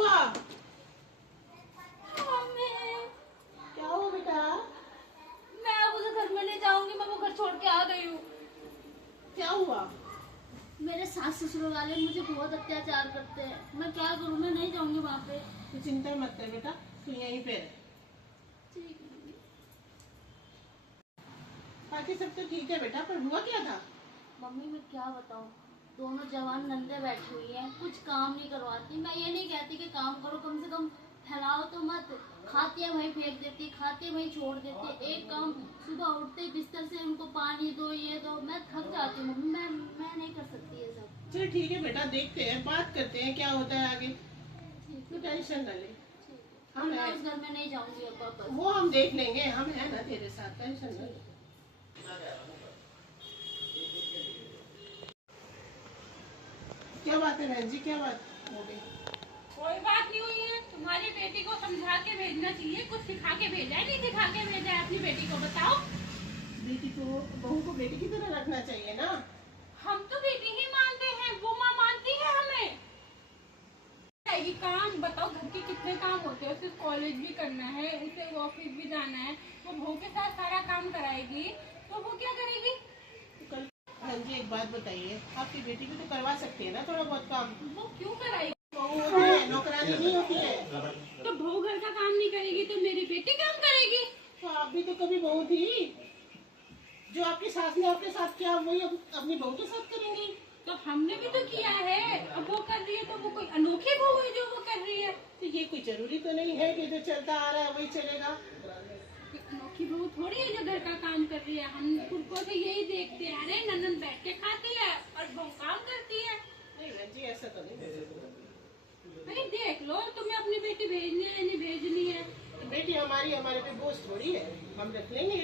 हुआ? मम्मी, क्या हुआ बेटा? मैं अब उसे घर में नहीं जाऊंगी। मैं वो घर छोड़ के आ गई हूँ। क्या हुआ? मेरे सास ससुर वाले मुझे बहुत अत्याचार करते हैं। मैं क्या करूँ? मैं नहीं जाऊंगी वहाँ पे। तू चिंता मत कर बेटा, तू यहीं पे रह। ठीक है मम्मी। बाकी सब तो ठीक है बेटा, पर हुआ क्या था? मम्मी मैं क्या बताऊँ, दोनों जवान नंदे बैठी हुई हैं, कुछ काम नहीं करवाती। मैं ये नहीं कहती कि काम करो, कम से कम फैलाओ तो मत। खाती है वहीं फेंक देती, खाती है वहीं छोड़ देती है। एक काम, सुबह उठते ही बिस्तर से उनको पानी दो, ये दो। मैं थक जाती हूँ मम्मी। मैं नहीं कर सकती ये सब। चल ठीक है बेटा, देखते हैं, बात करते हैं क्या होता है आगे। ठीक तू है, टेंशन न ले। ठीक है। हम मैं हैं, उस घर में नहीं जाऊंगी अब वापस। वो हम देख लेंगे, हम हैं ना तेरे साथ, टेंशन न ले। क्या बात है बहन जी, क्या बात हो गई? कोई बात नहीं हुई है। तुम्हारी बेटी को समझा के भेजना चाहिए, कुछ सिखा के भेजा है, नहीं सिखा के भेजा है अपनी बेटी को? बताओ। बेटी को, बहू को बेटी की तरह रखना चाहिए ना। हम तो बेटी ही मानते हैं, वो माँ मानती है हमें। आएगी काम, बताओ घर के कितने काम होते हैं। उसे कॉलेज भी करना है, उसे ऑफिस भी जाना है। वो बहू के साथ सारा काम कराएगी तो वो क्या करेगी? तो कल बहन जी एक बात बताइए, आपकी बेटी भी तो करवा सकती है ना थोड़ा बहुत काम। वो क्यों कराएगी? बहू होती है, नौकरानी नहीं होती है। तो बहू घर का काम नहीं करेगी तो मेरी बेटी काम करेगी? तो आप भी तो कभी बहू थी। जो आपकी सास ने आपके साथ किया वही अब अपनी बहू के साथ करेंगी। तो हमने भी तो किया है। अब वो कर रही है तो वो कोई अनोखी बहू है जो वो कर रही है। तो ये कोई जरूरी तो नहीं है कि जो चलता आ रहा है वही चलेगा। कोई अनोखी बहू थोड़ी है जो घर का काम कर रही है। हम खुद से यही देखते हैं, अरे ननद बैठ के खाती है और बहू काम करती है। नहीं बहन जी, ऐसा तो नहीं है। अरे देख लो, तुम्हें अपनी बेटी भेजनी है नहीं भेजनी है? तो बेटी हमारी हमारे पे बोझ थोड़ी है, हम रख लेंगे।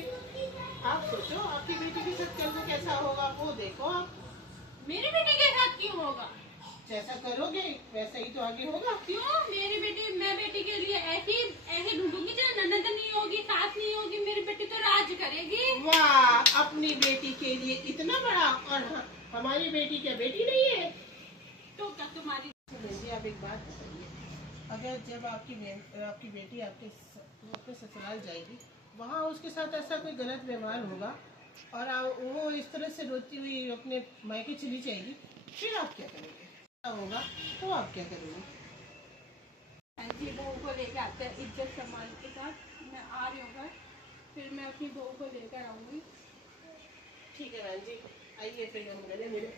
आप सोचो आपकी बेटी के साथ कल को कैसा होगा, वो देखो आप। मेरी बेटी के साथ क्यों होगा? जैसा करोगे वैसा ही तो आगे होगा। क्यों? मेरी बेटी, मैं बेटी के लिए ऐसी ढूंढूंगी जो ननद नहीं होगी, सास नहीं होगी। मेरी बेटी तो राज करेगी। वाह, अपनी बेटी के लिए इतना बड़ा, और हमारी बेटी क्या बेटी नहीं है? तो क्या तुम्हारी? बहन जी आप एक बात बताइए, अगर जब आपकी बेटी अपने ससुराल जाएगी, वहाँ उसके साथ ऐसा कोई गलत व्यवहार होगा और वो इस तरह से रोती हुई अपने मायके चली जाएगी, फिर आप क्या करेंगे? ऐसा होगा तो आप क्या करेंगे? हाँ जी, बहू को लेकर आते हैं इज्जत सम्मान के साथ। मैं आ रही हूँ घर, फिर मैं अपनी बहू को लेकर आऊंगी। ठीक है बहन जी, आइए फिर हम गले मिले।